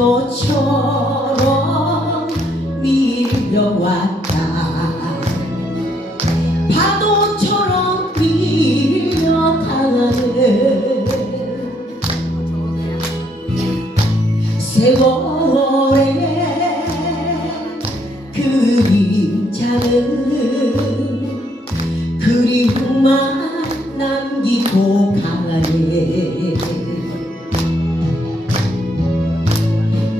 파도처럼 밀려왔다. 파도처럼 밀려가는 세월의 그림자는 그리움만 남기고 가네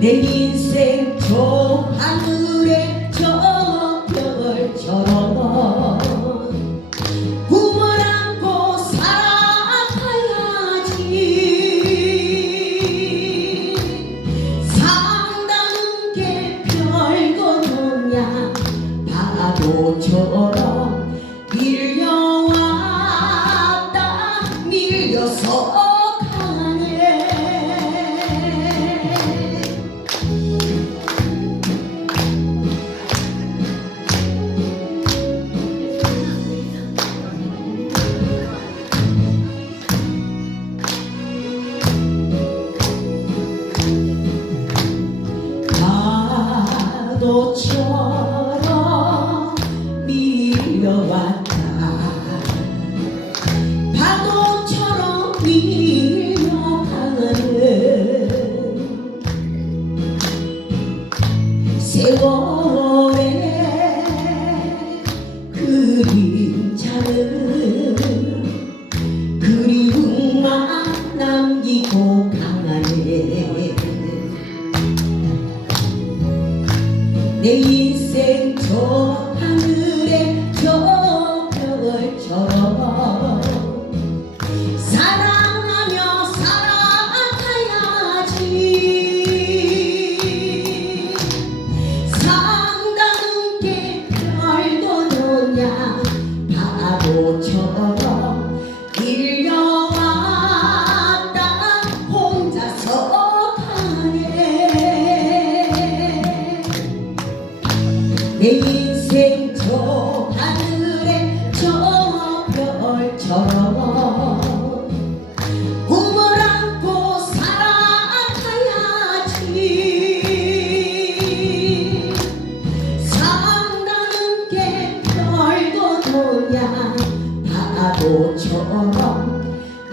내 인생 저 하늘의 저 별처럼 꿈을 안고 살아가야지. 산다는 게 별거냐? 파도처럼 파도처럼 밀려왔다. 파도처럼 밀려가는 세월의 그림자는 그리움만 남기고 가네 내 인생 저 내 인생 저 하늘의 저 별처럼 꿈을 안고 살아가야지. 산다는 게 별거냐 바보처럼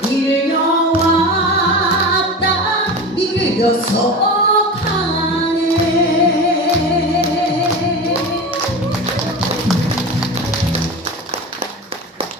밀려왔다. 밀려서